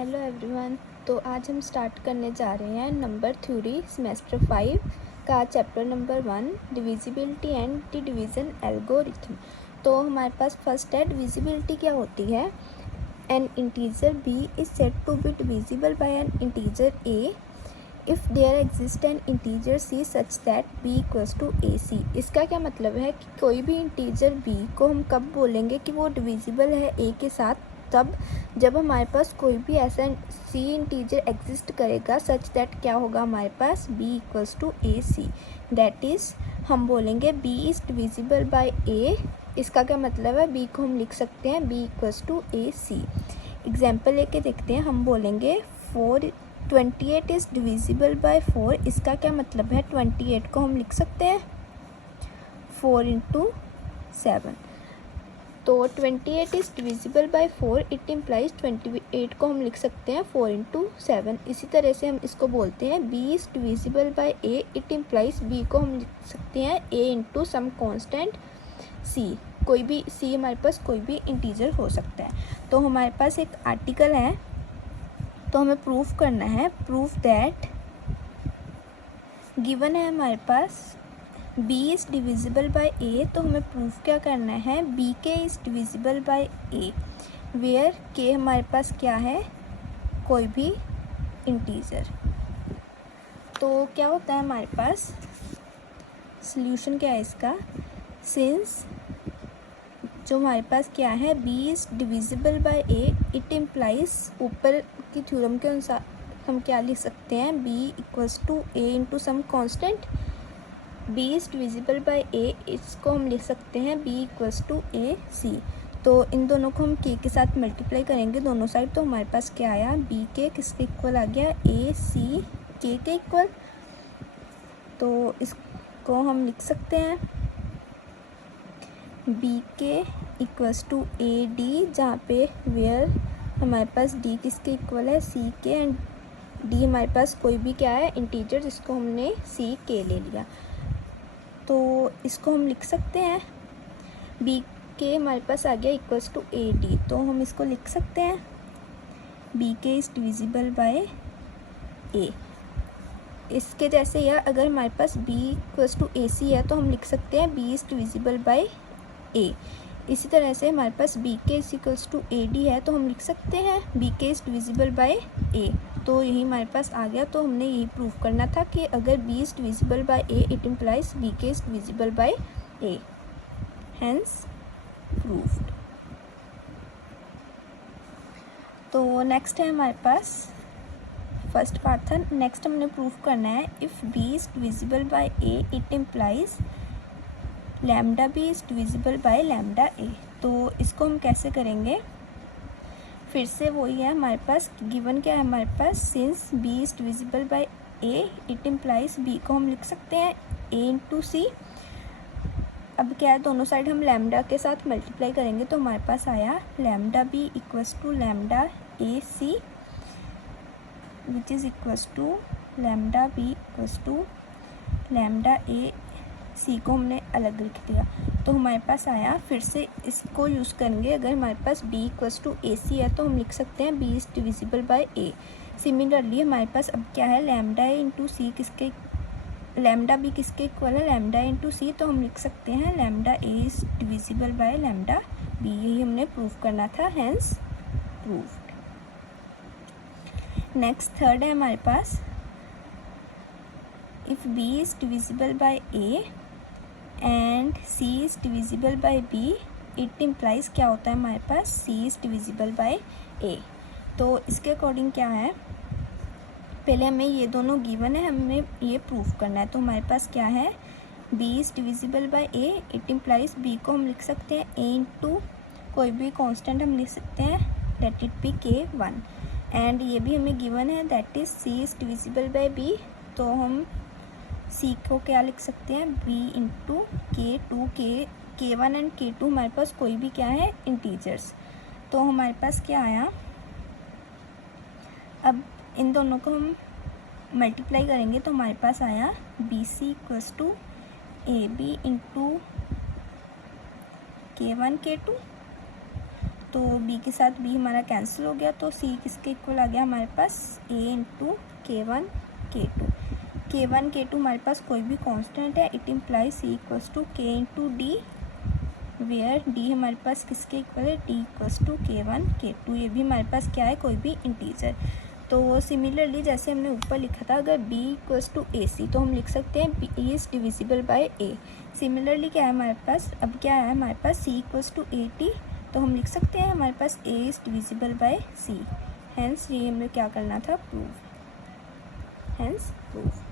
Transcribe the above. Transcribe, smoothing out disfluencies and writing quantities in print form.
Hello everyone. तो आज हम स्टार्ट करने जा रहे हैं नंबर थ्योरी सेमेस्टर 5 का chapter number 1 divisibility and the division algorithm. तो हमारे पास फर्स्ट है डिविजिबिलिटी क्या होती है। An integer b is said to be divisible by an integer a if there exist an integer c such that b equals to ac। इसका क्या मतलब है कि कोई भी इंटीजर b को हम कब बोलेंगे कि वो डिविजिबल है a के साथ, तब जब हमारे पास कोई भी ऐसा c इंटीजर एग्जिस्ट करेगा सच दैट क्या होगा हमारे पास b equals to ac। That is हम बोलेंगे b is divisible by a। इसका क्या मतलब है, b को हम लिख सकते हैं b equals to ac। Example लेके देखते हैं। हम बोलेंगे 28 इज़ डिविजिबल बाय 4। इसका क्या मतलब है, 28 को हम लिख सकते हैं 4 इंटू 7। तो 28 is divisible bye 4 it implies 28 को हम लिख सकते हैं 4 इंटू 7। इसी तरह से हम इसको बोलते हैं b is divisible by a it implies b को हम लिख सकते हैं a into some constant c। कोई भी c हमारे पास कोई भी इंटीजर हो सकता है। तो हमारे पास एक आर्टिकल है, तो हमें प्रूफ करना है। प्रूफ दैट गिवन है हमारे पास b is divisible by a, तो हमें प्रूफ क्या करना है, bk is divisible by a where k हमारे पास क्या है, कोई भी इंटीजर। तो क्या होता है हमारे पास, सॉल्यूशन क्या है इसका, सिंस जो हमारे पास क्या है b is divisible by a it implies, ऊपर की थ्योरम के अनुसार हम क्या लिख सकते हैं, b equals to a into some constant. b is divisible by a, इसको हम लिख सकते हैं b equals to a c। तो इन दोनों को हम k के साथ मल्टीप्लाई करेंगे दोनों साइड, तो हमारे पास क्या आया, b के किसके इक्वल आ गया, a c k के इक्वल। तो इसको हम लिख सकते हैं बी के इक्वल्स टू ए डी, जहाँ पे वेयर हमारे पास डी किसके इक्वल है, सी के, एंड डी हमारे पास कोई भी क्या है, इंटीजर, जिसको हमने सी के ले लिया। तो इसको हम लिख सकते हैं बी के हमारे पास आ गया इक्वल्स टू ए डी, तो हम इसको लिख सकते हैं बी के इज़ डिविजिबल बाय ए। इसके जैसे या अगर हमारे पास b equals to a c है, तो हम लिख सकते हैं b is divisible by a। इसी तरह से हमारे पास b k is equals to a d है, तो हम लिख सकते हैं बी के इज़ डिविजिबल बाय a। तो यही हमारे पास आ गया। तो हमने यही प्रूफ करना था कि अगर b is divisible by a it implies b k is divisible by a, hence proved. तो नेक्स्ट है हमारे पास, फर्स्ट पार्ट था। नेक्स्ट हमने प्रूफ करना है if b is divisible by a it implies lambda b is divisible by lambda a। तो इसको हम कैसे करेंगे, फिर से वही है हमारे पास, गिवन क्या है हमारे पास, since b is divisible by a it implies b को हम लिख सकते हैं a इंटू सी। अब क्या है, दोनों साइड हम लैम्डा के साथ मल्टीप्लाई करेंगे, तो हमारे पास आया lambda b equals to lambda a C which is equals to lambda b equals to lambda a C को हमने अलग लिख दिया। तो हमारे पास आया, फिर से इसको यूज़ करेंगे। अगर हमारे पास b equals to a c है, तो हम लिख सकते हैं b is divisible by a। Similarly हमारे पास अब क्या है, लैम्डा a इंटू सी किसके, लैम्डा b किसके इक्वल है, लैम्डा a इंटू सी। तो हम लिख सकते हैं lambda a is divisible by lambda b। यही हमने प्रूफ करना था, हैंस प्रूफ्ड। नेक्स्ट थर्ड है हमारे पास, if b is divisible by a and c is divisible by b it implies क्या होता है हमारे पास, c is divisible by a। तो इसके अकॉर्डिंग क्या है, पहले हमें ये दोनों गिवन है, हमें ये प्रूफ करना है। तो हमारे पास क्या है, b is divisible by a it implies b को हम लिख सकते हैं a इंटू कोई भी कांस्टेंट हम लिख सकते हैं, let it be k1, and ये भी हमें गिवन है that is c is divisible by b। तो हम c को क्या लिख सकते हैं, b into k2, k1 and k2 हमारे पास कोई भी क्या है, इंटीजर्स। तो हमारे पास क्या आया, अब इन दोनों को हम मल्टीप्लाई करेंगे, तो हमारे पास आया b c equals to a b into k1 k2। तो बी के साथ बी हमारा कैंसिल हो गया, तो सी किसके इक्वल आ गया हमारे पास ए into K1 K2। K1 K2 हमारे पास कोई भी कांस्टेंट है, it implies c equals to K into d, where d हमारे पास किसके इक्वल है, D equals to K1 K2। ये भी हमारे पास क्या है, कोई भी इंटीजर। तो सिमिलरली जैसे हमने ऊपर लिखा था, अगर b equals to a c, तो हम लिख सकते हैं b is divisible by a। Similarly क्या है हमारे पास, अब क्या है हमारे पास c equals to a t, तो हम लिख सकते हैं हमारे पास a is divisible by c। Hence ये हमें क्या करना था, प्रूव। Hence prove.